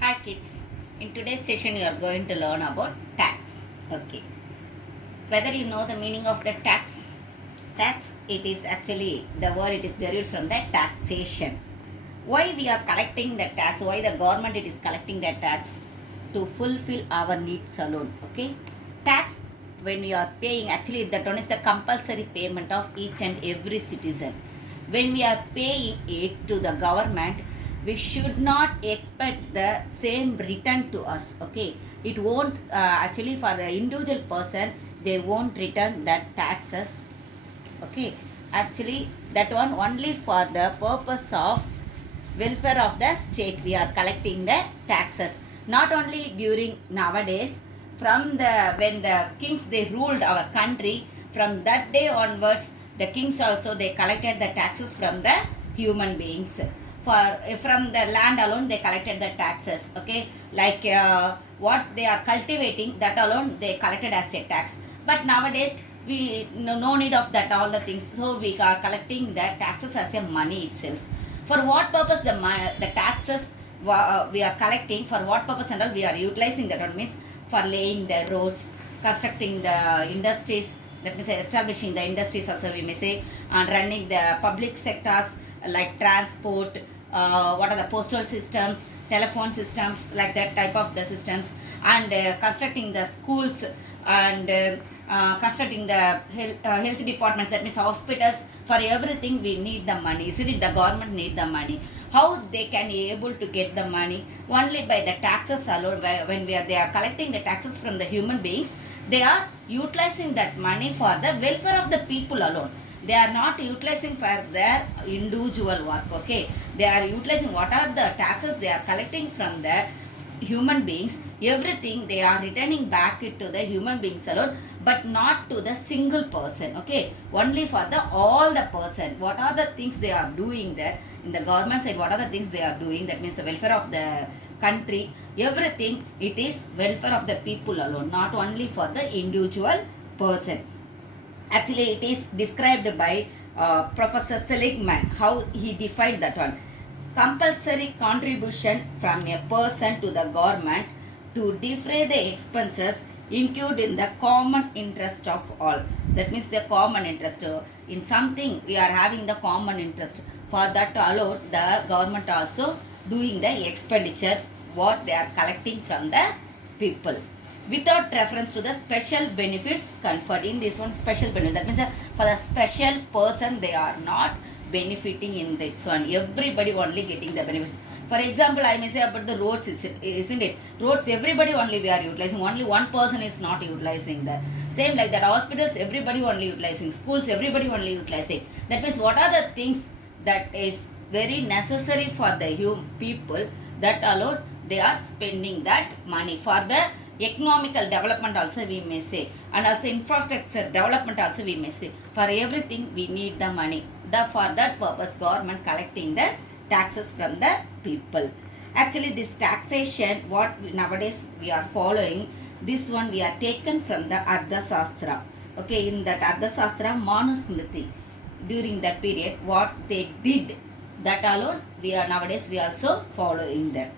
Hi kids, in today's session you are going to learn about tax. Okay, whether you know the meaning of the tax? Tax, it is actually the word, it is derived from the taxation. Why we are collecting the tax? Why the government it is collecting the tax? To fulfill our needs alone. Okay, tax, when we are paying, actually that one is the compulsory payment of each and every citizen. When we are paying it to the government, we should not expect the same return to us. Okay, it won't actually, for the individual person, they won't return that taxes. Okay, actually that one only for the purpose of welfare of the state we are collecting the taxes. Not only during nowadays, from the when the kings they ruled our country, from that day onwards the kings also they collected the taxes from the human beings. For from the land alone they collected the taxes. Okay, like what they are cultivating, that alone they collected as a tax. But nowadays we no need of that all the things, so we are collecting the taxes as a money itself. For what purpose the taxes we are collecting, for what purpose and all we are utilizing that one means for laying the roads, constructing the industries, that means establishing the industries also we may say, and running the public sectors like transport, what are the postal systems, telephone systems, like that type of the systems, and constructing the schools, and constructing the health departments, that means hospitals. For everything we need the money. Isn't it? The government need the money. How they can be able to get the money? Only by the taxes alone. When they are collecting the taxes from the human beings, they are utilizing that money for the welfare of the people alone. They are not utilizing for their individual work. Okay, they are utilizing what are the taxes they are collecting from the human beings. Everything they are returning back it to the human beings alone, but not to the single person. Okay, only for the all the person. What are the things they are doing there in the government side? What are the things they are doing? That means the welfare of the country. Everything it is welfare of the people alone, not only for the individual person. Actually it is described by Professor Seligman, how he defined that one. Compulsory contribution from a person to the government to defray the expenses incurred in the common interest of all. That means the common interest. In something we are having the common interest. For that alone, the government also doing the expenditure what they are collecting from the people, without reference to the special benefits conferred. In this one, special benefits, that means for the special person they are not benefiting in this one. Everybody only getting the benefits. For example, I may say about the roads, isn't it? Roads, everybody only we are utilizing. Only one person is not utilizing that. Same like that. Hospitals, everybody only utilizing. Schools, everybody only utilizing. That means what are the things that is very necessary for the people, that alone they are spending that money for the economical development also we may say, and also infrastructure development also we may say. For everything we need the money. For that purpose government collecting the taxes from the people. Actually this taxation what nowadays we are following, this one we are taken from the Ardhasastra. Okay, in that Ardhasastra Manusmriti, during that period what they did, that alone we are nowadays we also following that.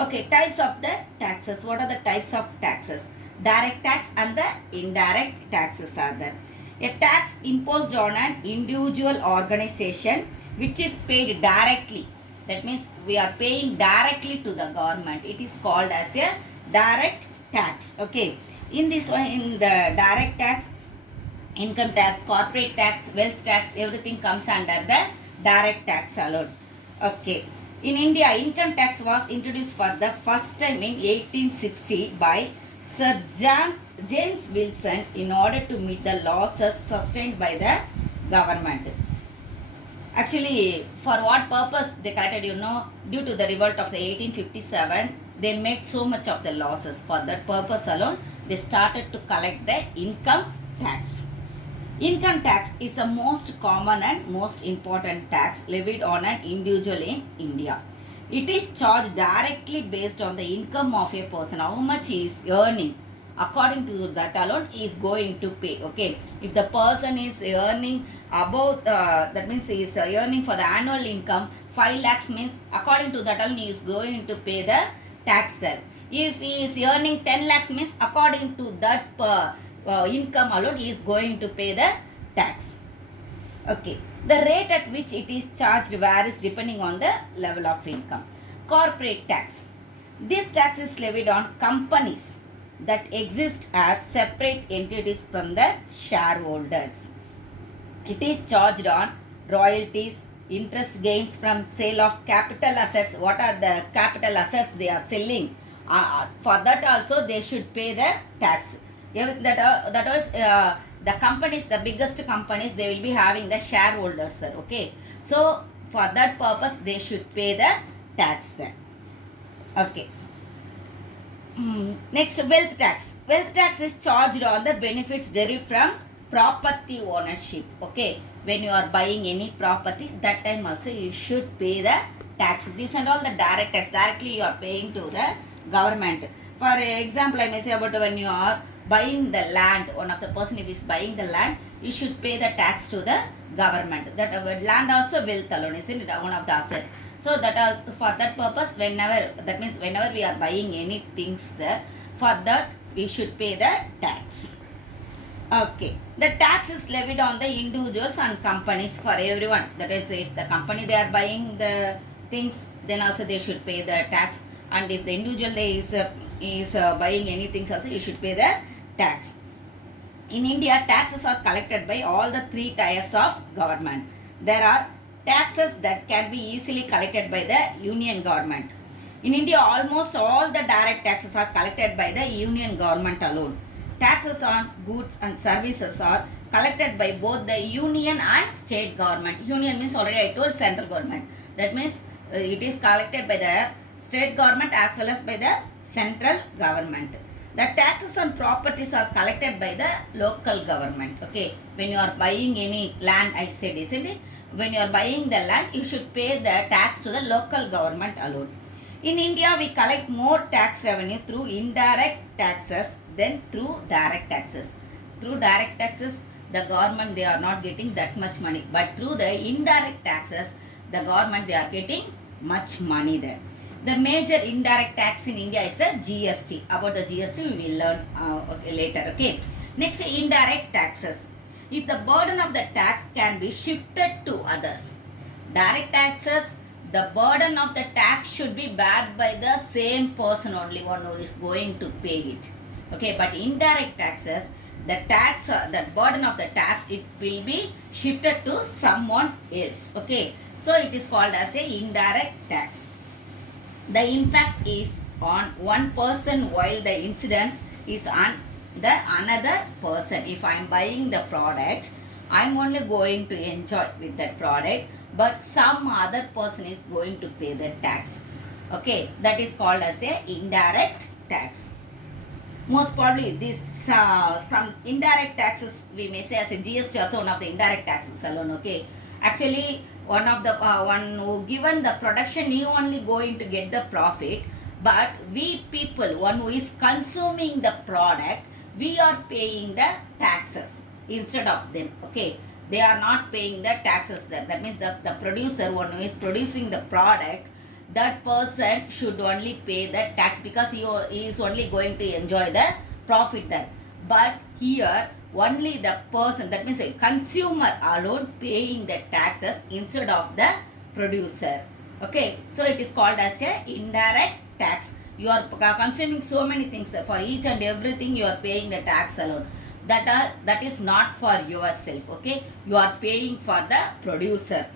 Okay, types of the taxes. What are the types of taxes? Direct tax and the indirect taxes are there. A tax imposed on an individual organization which is paid directly. That means we are paying directly to the government. It is called as a direct tax. Okay. In this one, in the direct tax, income tax, corporate tax, wealth tax, everything comes under the direct tax alone. Okay. In India, income tax was introduced for the first time in 1860 by Sir James Wilson in order to meet the losses sustained by the government. Actually, for what purpose they collected, due to the revolt of the 1857, they made so much of the losses. For that purpose alone, they started to collect the income tax. Income tax is the most common and most important tax levied on an individual in India. It is charged directly based on the income of a person, how much he is earning. According to that alone, he is going to pay. Okay, if the person is earning about, that means he is earning for the annual income 5 lakhs means, according to that alone, he is going to pay the tax, sir. If he is earning 10 lakhs means according to that income alone he is going to pay the tax. Okay. The rate at which it is charged varies depending on the level of income. Corporate tax. This tax is levied on companies that exist as separate entities from the shareholders. It is charged on royalties, interest gains from sale of capital assets. What are the capital assets they are selling? For that also they should pay the tax. That was the companies, the biggest companies, they will be having the shareholders, sir. Okay, so for that purpose they should pay the tax, sir. Okay. Next, wealth tax. Wealth tax is charged on the benefits derived from property ownership. Okay, when you are buying any property, that time also you should pay the tax. This and all the direct tax, directly you are paying to the government. For example, I may say about when you are buying the land, one of the person if is buying the land, you should pay the tax to the government. That land also wealth alone, isn't it? One of the assets. So that also, for that purpose, that means whenever we are buying anything, sir, for that we should pay the tax. Okay, the tax is levied on the individuals and companies, for everyone. That is, if the company they are buying the things, then also they should pay the tax. And if the individual is buying anything also, you should pay the tax. In India, taxes are collected by all the three tiers of government. There are taxes that can be easily collected by the union government. In India, almost all the direct taxes are collected by the union government alone. Taxes on goods and services are collected by both the union and state government. Union means already I told central government. That means it is collected by the state government as well as by the central government. The taxes on properties are collected by the local government. Okay, when you are buying any land, I said, isn't it? When you are buying the land, you should pay the tax to the local government alone. In India, we collect more tax revenue through indirect taxes than through direct taxes. Through direct taxes, the government, they are not getting that much money. But through the indirect taxes, the government, they are getting much money there. The major indirect tax in India is the GST. About the GST, we will learn later. Okay. Next, indirect taxes. If the burden of the tax can be shifted to others. Direct taxes, the burden of the tax should be bared by the same person only, one who is going to pay it. Okay, but indirect taxes, the burden of the tax, it will be shifted to someone else. Okay, so it is called as a indirect tax. The impact is on one person while the incidence is on the another person. If I am buying the product, I am only going to enjoy with that product, but some other person is going to pay the tax. Okay, that is called as a indirect tax. Most probably this some indirect taxes we may say as a GST also one of the indirect taxes alone. Okay, actually one of the one who given the production, you only going to get the profit, but we people, one who is consuming the product, we are paying the taxes instead of them. Okay, they are not paying the taxes there. That means the producer, one who is producing the product, that person should only pay the tax because he is only going to enjoy the profit there. But here only the person, that means a consumer alone paying the taxes instead of the producer. Okay, so it is called as a indirect tax. You are consuming so many things, for each and everything you are paying the tax alone. That is not for yourself. Okay, you are paying for the producer.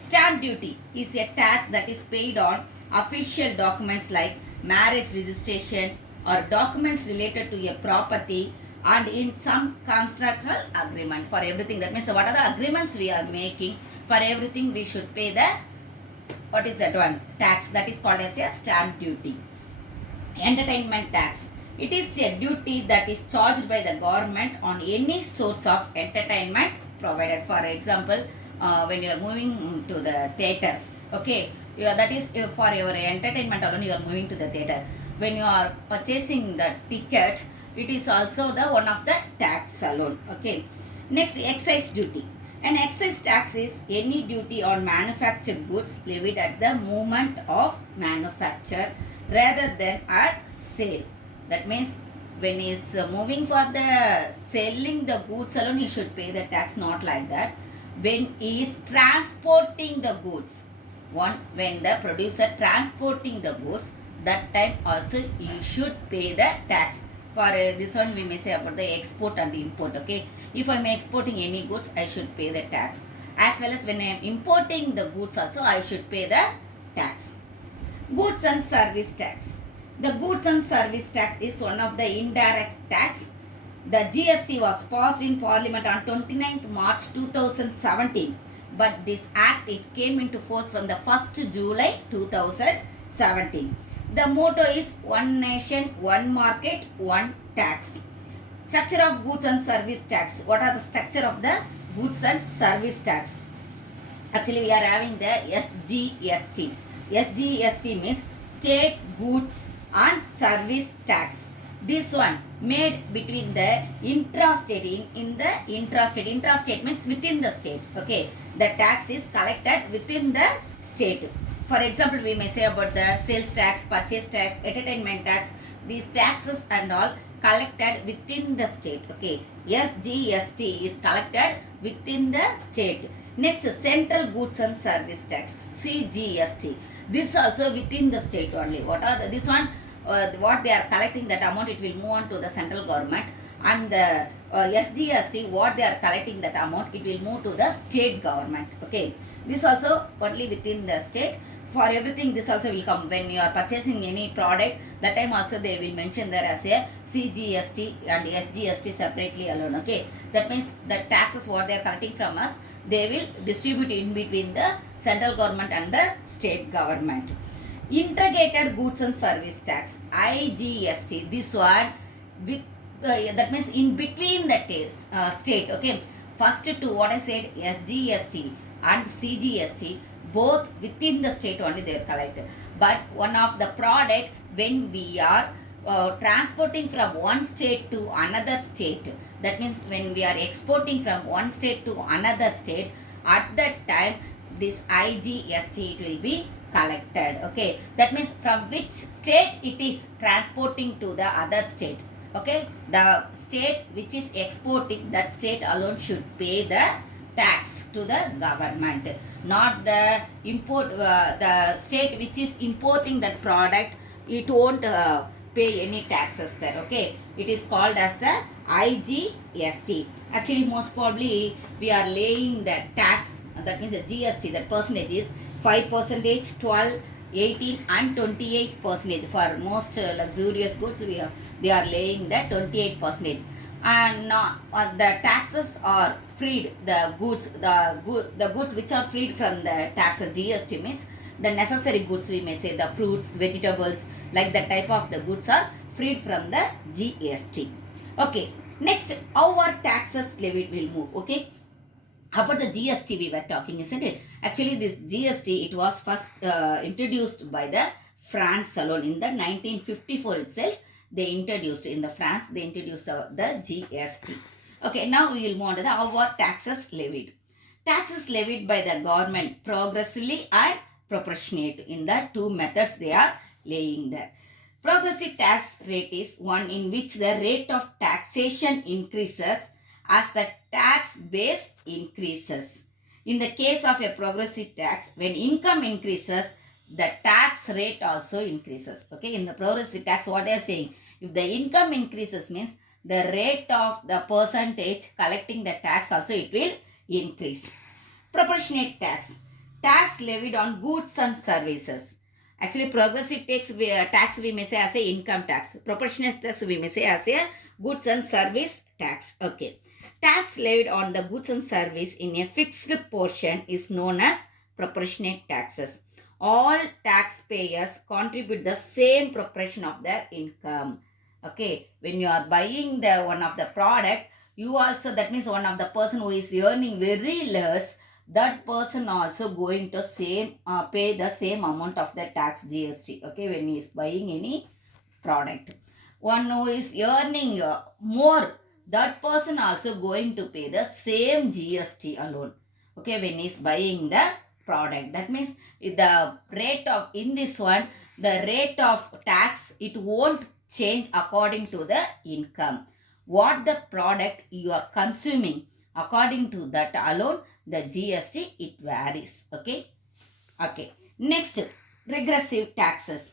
Stamp duty is a tax that is paid on official documents like marriage registration or documents related to a property and in some contractual agreement. For everything, that means what are the agreements we are making, for everything we should pay the, what is that one, tax, that is called as a stamp duty. Entertainment tax. It is a duty that is charged by the government on any source of entertainment provided. For example, when you are moving to the theatre, okay, that is for your entertainment alone, you are moving to the theatre. When you are purchasing the ticket, it is also the one of the tax alone. Okay, next, excise duty. An excise tax is any duty on manufactured goods levied at the moment of manufacture, rather than at sale. That means when he is moving for the selling the goods alone, he should pay the tax, not like that. When he is transporting the goods, when the producer transporting the goods, that time also he should pay the tax. For this one we may say about the export and import. Okay, if I am exporting any goods, I should pay the tax, as well as when I am importing the goods also, I should pay the tax. Goods and service tax. The goods and service tax is one of the indirect tax. The GST was passed in Parliament on 29th March 2017, but this act, it came into force from the 1st July 2017. The motto is one nation, one market, one tax. Structure of goods and service tax. What are the structure of the goods and service tax? Actually, we are having the SGST. SGST means State Goods and Service Tax. This one made between the intrastate. In the intrastate means within the state. Okay, the tax is collected within the state. For example, we may say about the sales tax, purchase tax, entertainment tax. These taxes and all collected within the state. Okay, SGST is collected within the state. Next, Central Goods and Service Tax, CGST. This also within the state only. What are the, this one? What they are collecting, that amount, it will move on to the central government, and the SGST, what they are collecting, that amount, it will move to the state government. Okay, this also only within the state. For everything, this also will come when you are purchasing any product. That time also they will mention there as a CGST and SGST separately alone. Okay, that means the taxes what they are collecting from us, they will distribute in between the central government and the state government. Integrated Goods and Service Tax, IGST. This one with that means in between the state. Okay, first two what I said, SGST and CGST, both within the state only they are collected. But one of the product, when we are transporting from one state to another state, that means when we are exporting from one state to another state, at that time this IGST, it will be collected. Okay, that means from which state it is transporting to the other state. Okay, the state which is exporting, that state alone should pay the tax to the government, not the the state which is importing that product, it won't pay any taxes there. Okay, it is called as the IGST. Actually, most probably we are laying the tax, that means the GST, that percentage is 5%, 12, 18 and 28%. For most luxurious goods, they are laying the 28%. And the taxes are freed, the goods which are freed from the taxes. GST means the necessary goods, we may say the fruits, vegetables, like that type of the goods are freed from the GST. Okay, next, how our taxes levied will move. Okay, about the GST we were talking, isn't it? Actually, this GST, it was first introduced by the France alone in the 1954 itself. They introduced in the France, they introduced the GST. Okay, now we will move on to the our taxes levied. Taxes levied by the government progressively and proportionate. In the two methods they are laying there. Progressive tax rate is one in which the rate of taxation increases as the tax base increases. In the case of a progressive tax, when income increases, the tax rate also increases. Okay, in the progressive tax, what they are saying, if the income increases means the rate of the percentage collecting the tax also it will increase. Proportionate tax, tax levied on goods and services. Actually, progressive tax we may say as a income tax. Proportionate tax we may say as a goods and service tax. Okay, tax levied on the goods and service in a fixed portion is known as proportionate taxes. All taxpayers contribute the same proportion of their income. Okay, when you are buying the one of the product, you also, that means one of the person who is earning very less, that person also going to pay the same amount of the tax GST. Okay, when he is buying any product. One who is earning more, that person also going to pay the same GST alone. Okay, when he is buying the product. That means the rate of, in this one, the rate of tax, it won't change according to the income. What the product you are consuming, according to that alone, the GST, it varies. Okay. Okay. Next, regressive taxes.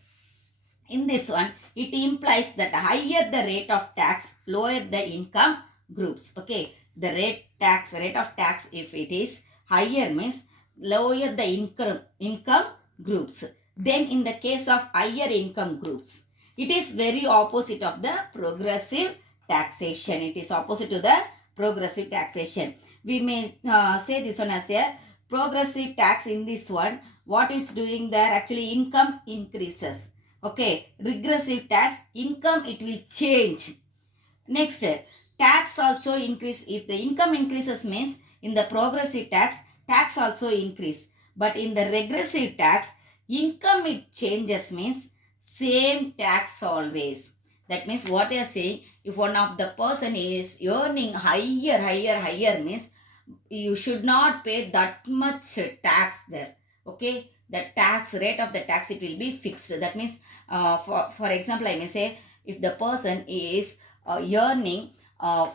In this one, it implies that higher the rate of tax, lower the income groups. Okay. The rate of tax, if it is higher, means lower the income groups. Then in the case of higher income groups, it is very opposite of the progressive taxation. It is opposite to the progressive taxation. We may say this one as a progressive tax. In this one, what it's doing there, actually income increases. Okay, regressive tax, income it will change. Next, tax also increase. If the income increases, means in the progressive tax, tax also increase. But in the regressive tax, income it changes, means same tax always. That means what you are saying, if one of the person is earning higher, means you should not pay that much tax there. Okay, the tax rate of the tax, it will be fixed. That means for example, I may say, if the person is earning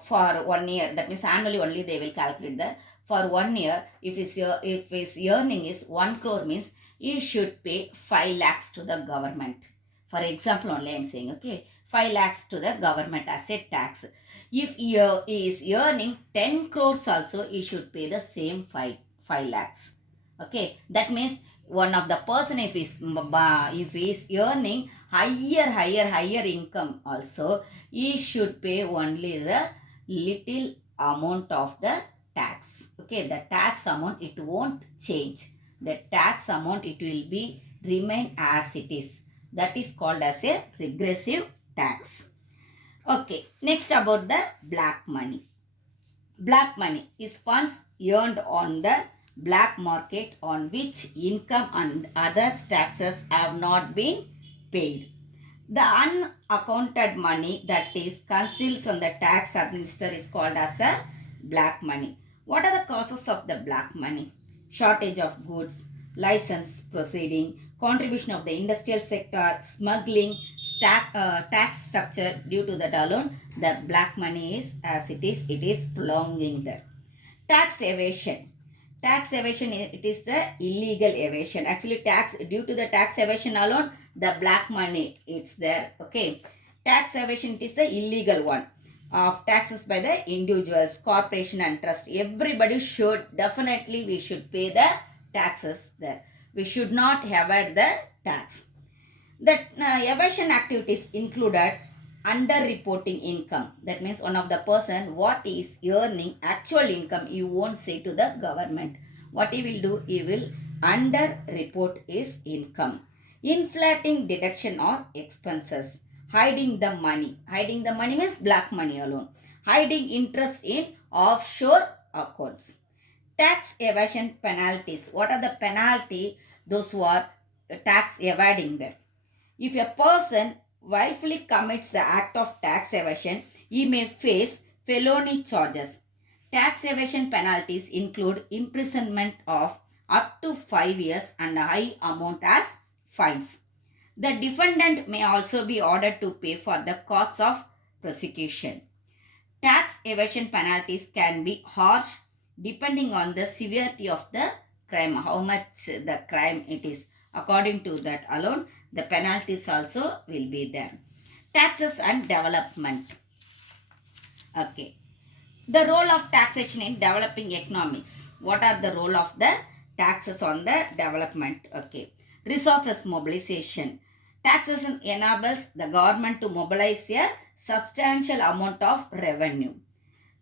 for 1 year, that means annually only they will calculate that. For 1 year, if his earning is 1 crore, means he should pay 5 lakhs to the government. For example only I am saying, okay, 5 lakhs to the government as a tax. If he is earning 10 crores also, he should pay the same 5 lakhs. Okay, that means one of the person, if he is earning higher income also, he should pay only the little amount of the tax. Okay, the tax amount, it won't change. The tax amount, it will be remain as it is. That is called as a regressive tax. Okay, next about the black money. Black money is funds earned on the black market on which income and other taxes have not been paid. The unaccounted money that is concealed from the tax administrator is called as the black money. What are the causes of the black money? Shortage of goods, license proceeding, contribution of the industrial sector, smuggling, tax structure. Due to that alone, the black money is as it is prolonging there. Tax evasion. Tax evasion, it is the illegal evasion. Actually, due to the tax evasion alone, the black money it's there. Okay, tax evasion, it is the illegal one of taxes by the individuals, corporation and trust. Everybody should, definitely we should pay the taxes there. We should not evade the tax. The evasion activities included underreporting income. That means one of the person, what is earning actual income, you won't say to the government. What he will do, he will underreport his income. Inflating deduction or expenses. Hiding the money. Hiding the money means black money alone. Hiding interest in offshore accounts. Tax evasion penalties. What are the penalty? Those who are tax evading them. If a person willfully commits the act of tax evasion, he may face felony charges. Tax evasion penalties include imprisonment of up to 5 years and a high amount as fines. The defendant may also be ordered to pay for the costs of prosecution. Tax evasion penalties can be harsh depending on the severity of the crime, how much the crime it is. According to that alone, the penalties also will be there. Taxes and development. Okay. The role of taxation in developing economics. What are the role of the taxes on the development? Okay. Resources mobilization. Taxation enables the government to mobilize a substantial amount of revenue.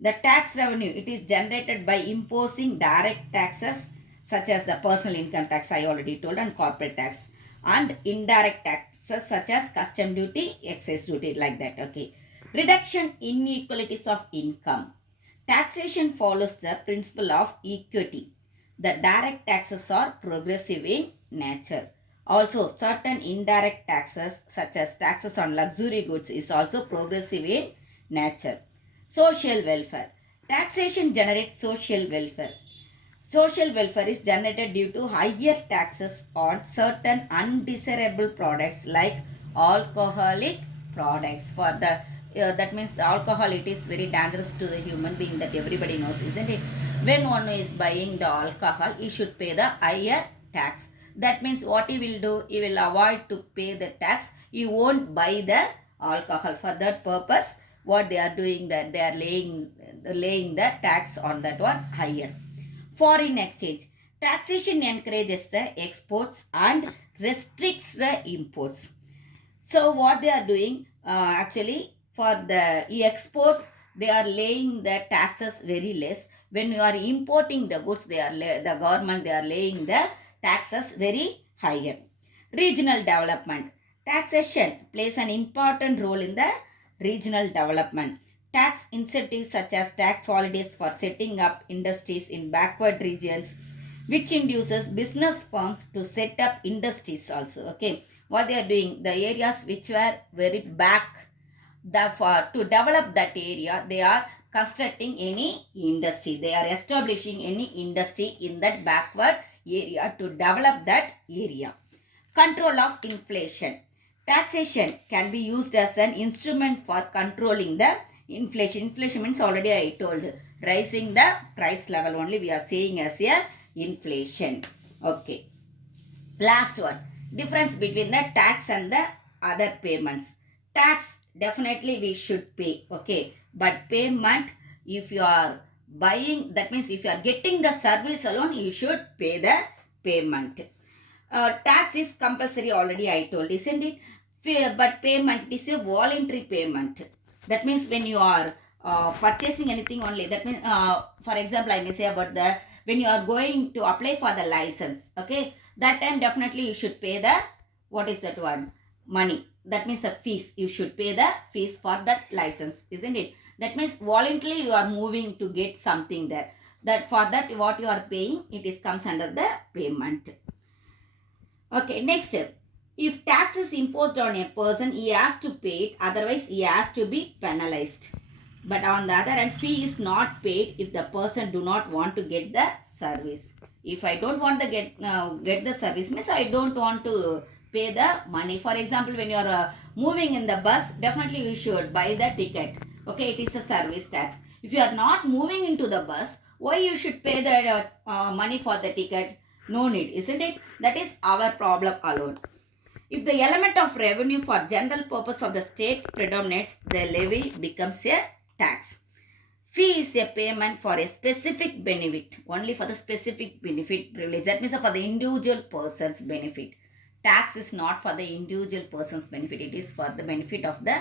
The tax revenue, it is generated by imposing direct taxes such as the personal income tax, I already told, and corporate tax, and indirect taxes such as custom duty, excise duty, like that. Okay. Reduction inequalities of income. Taxation follows the principle of equity. The direct taxes are progressive in nature. Also, certain indirect taxes such as taxes on luxury goods is also progressive in nature. Social welfare. Taxation generates social welfare. Social welfare is generated due to higher taxes on certain undesirable products like alcoholic products. For the that means the alcohol, it is very dangerous to the human being, that everybody knows, isn't it? When one is buying the alcohol, he should pay the higher tax. That means what he will do, he will avoid to pay the tax. He won't buy the alcohol. For that purpose, what they are doing, that they are laying the tax on that one higher. Foreign exchange. Taxation encourages the exports and restricts the imports. So what they are doing, actually for the exports, they are laying the taxes very less. When you are importing the goods, the government, they are laying the taxes very higher. Regional development. Taxation plays an important role in the regional development. Tax incentives such as tax holidays for setting up industries in backward regions, which induces business firms to set up industries also. Okay, what they are doing, the areas which were very back, therefore to develop that area, they are constructing any industry, they are establishing any industry in that backward area to develop that area. Control of inflation. Taxation can be used as an instrument for controlling the inflation. Inflation means, already I told, rising the price level only we are saying as a inflation. Okay. Last one. Difference between the tax and the other payments. Tax, definitely we should pay. Okay. But payment, if you are buying, that means if you are getting the service alone, you should pay the payment. Tax is compulsory, already I told, isn't it? But payment, it is a voluntary payment. That means when you are purchasing anything only, that means, for example, I may say about the, when you are going to apply for the license, okay, that time definitely you should pay the, what is that one? Money. That means the fees. You should pay the fees for that license, isn't it? That means voluntarily you are moving to get something there. That for that what you are paying, it is comes under the payment. Okay, next step. If tax is imposed on a person, he has to pay it, otherwise he has to be penalized. But on the other hand, fee is not paid if the person do not want to get the service. If I don't want to get the service, means I don't want to pay the money. For example, when you are moving in the bus, definitely you should buy the ticket. Okay, it is a service tax. If you are not moving into the bus, why you should pay the money for the ticket? No need, isn't it? That is our problem alone. If the element of revenue for general purpose of the state predominates, the levy becomes a tax. Fee is a payment for a specific benefit, only for the specific benefit privilege. That means for the individual person's benefit. Tax is not for the individual person's benefit. It is for the benefit of the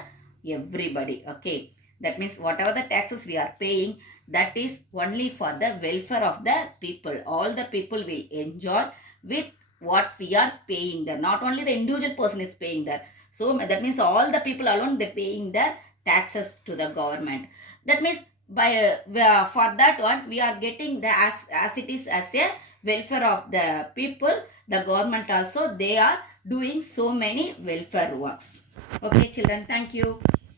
everybody. Okay. That means whatever the taxes we are paying, that is only for the welfare of the people. All the people will enjoy with what we are paying there. Not only the individual person is paying there. So that means all the people alone, they paying their taxes to the government. That means by for that one, we are getting the as it is as a welfare of the people. The government also, they are doing so many welfare works. Okay children, thank you.